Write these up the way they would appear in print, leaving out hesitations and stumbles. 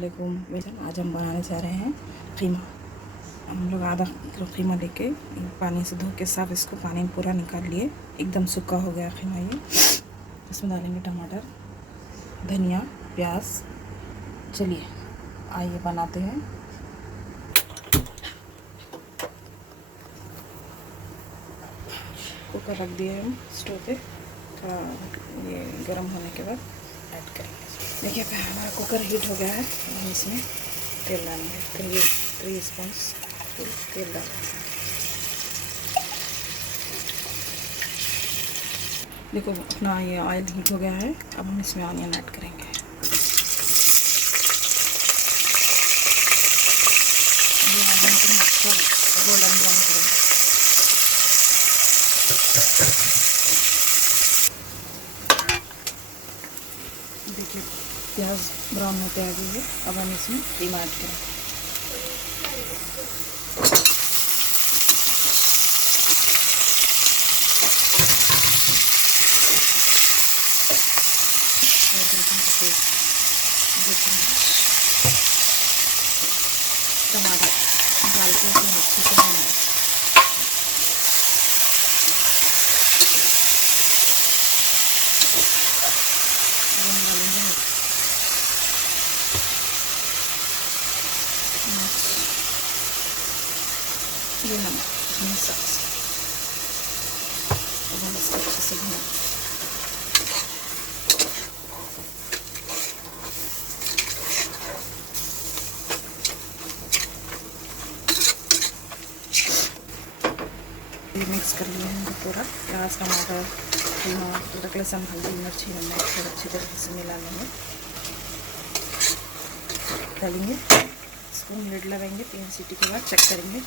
वालेकुम। आज हम बनाने जा रहे हैं कीमा। हम लोग आधा किलो कीमा लेके पानी से धो के साफ इसको पानी पूरा निकाल लिए, एकदम सूखा हो गया कीमा ये। इसमें डालेंगे टमाटर, धनिया, प्याज। चलिए आइए बनाते हैं। कुकर रख दिए हम स्टोव पे, थोड़ा ये गर्म होने के बाद ऐड करेंगे। देखिए हमारा कुकर हीट हो गया है। हम इसमें तेल डालेंगे, 3 स्पून तेल डालेंगे। देखो अपना ये ऑयल हीट हो गया है। अब हम इसमें ऑनियन ऐड करेंगे। ये ऑनियन को अच्छा गोल्डन ब्राउन करेंगे। देखिए प्याज ब्राउन होते आ गई है। अब हम इसमें कीमा ऐड करेंगे। टमाटर डाल के अच्छे से ये नमक इसमें सबसे अच्छे से भूना। मिक्स कर लिया है पूरा प्याज, टमाटर, कीमा, अदरक, लहसुन, हल्दी, मिर्ची, नमक फिर अच्छी तरीके से मिला लेंगे। डालेंगे, इसको लिड लगाएंगे। 3 सीटी के बाद चेक करेंगे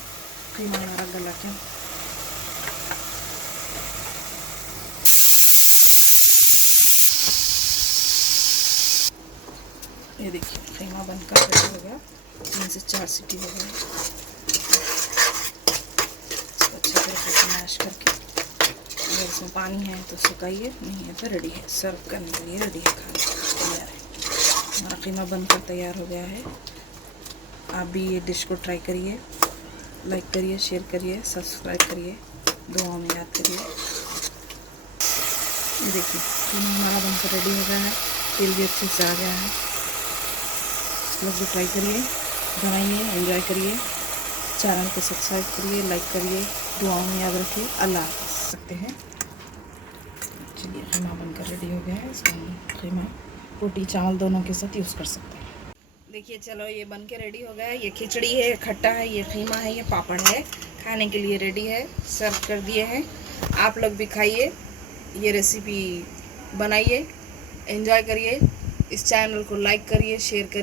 कीमा हमारा गला क्या। ये देखिए कीमा बनकर रेडी हो गया। 3 से 4 सीटी हो गया। इसको अच्छे तरीके से मैश करके, अगर इसमें पानी है तो सुखाइए, नहीं है तो रेडी है, सर्व करने के लिए रेडी है, खाने तैयार है। हमारा कीमा बनकर तैयार हो गया है। आप भी ये डिश को ट्राई करिए, लाइक करिए, शेयर करिए, सब्सक्राइब करिए, दुआओं में याद करिए। ये देखिए कीमा हमारा बनकर रेडी हो गया है। तेल भी अच्छे से आ गया है। लोग भी ट्राई करिए, बनाइए, एंजॉय करिए। चैनल को सब्सक्राइब करिए, लाइक करिए, दुआओं में याद रखिए। अल्लाह हाफ़िज़। सकते हैं। चलिए कीमा बनकर रेडी हो गया है। इसको हम कीमा रोटी चावल दोनों के साथ यूज़ कर सकते हैं। देखिए चलो ये बन के रेडी हो गया है। ये खिचड़ी है, खट्टा है, ये कीमा है, ये पापड़ है। खाने के लिए रेडी है, सर्व कर दिए हैं। आप लोग भी खाइए, ये रेसिपी बनाइए, एंजॉय करिए। इस चैनल को लाइक करिए, शेयर करिए।